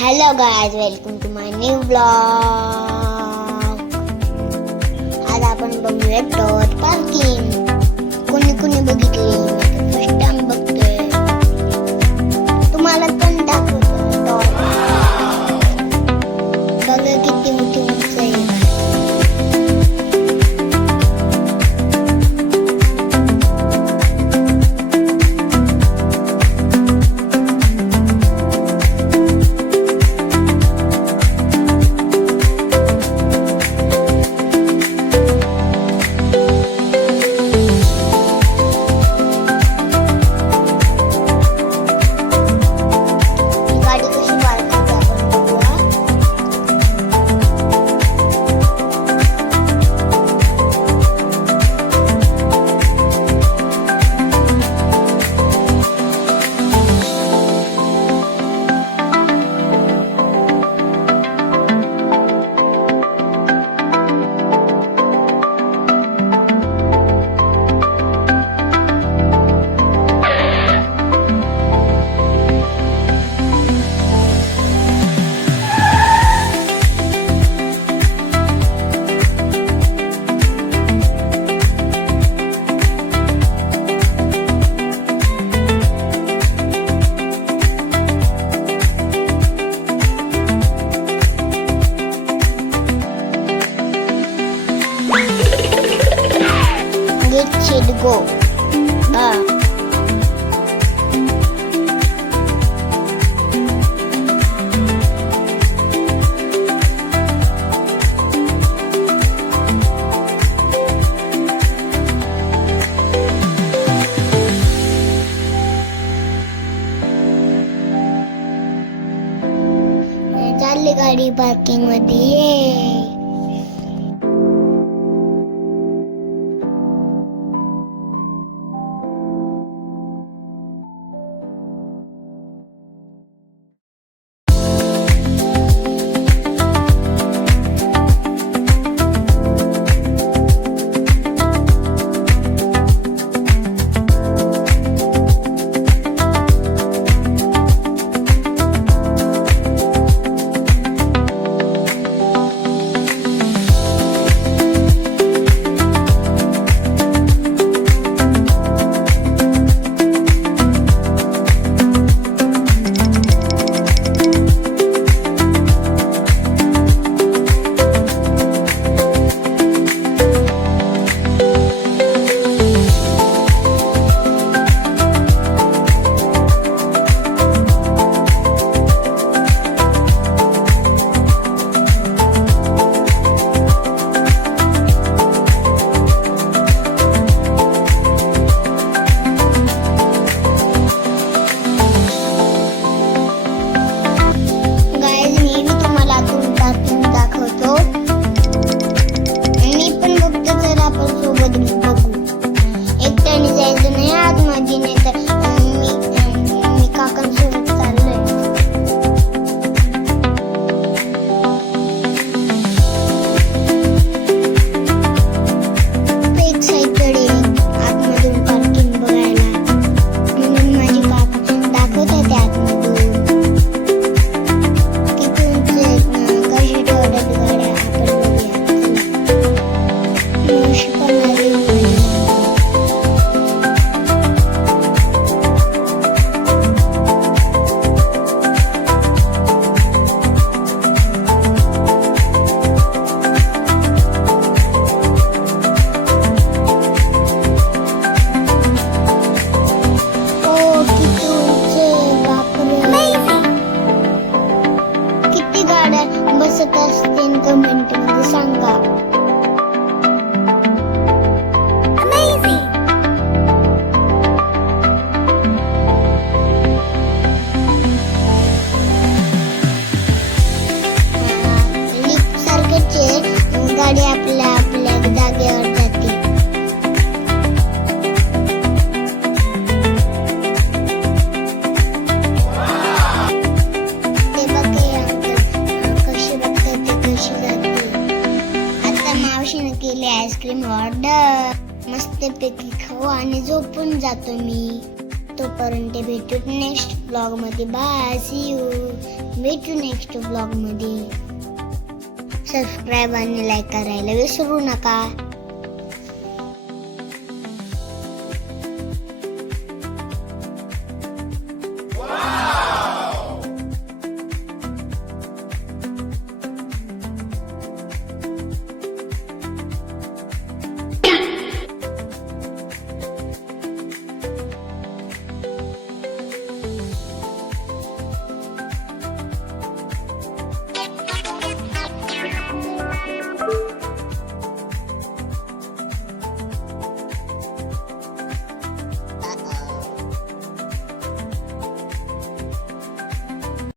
Hello guys, welcome to my new blog. आज आपण बघूया टॉवर पार्किंग. कोणी कोणी बघितले? फर्स्ट टाइम बघतोय. तुम्हाला पण दाखवतो टॉवर. बघा किती मोठी उंच आहे. Should go. चालली गाडी पार्किंग मध्ये. बसत असतील कमेंट मध्ये सांगा. लिफ्ट सारखंच गाडी आपल्या जागेवर जाते. केली आईस्क्रीम ऑर्डर. मस्तपैकी खाऊ आणि झोपून जातो मी. तोपर्यंत भेटू नेक्स्ट ब्लॉग मध्ये. Bye, see you. भेटू नेक्स्ट ब्लॉग मध्ये. सबस्क्राईब आणि लाईक करायला विसरू नका.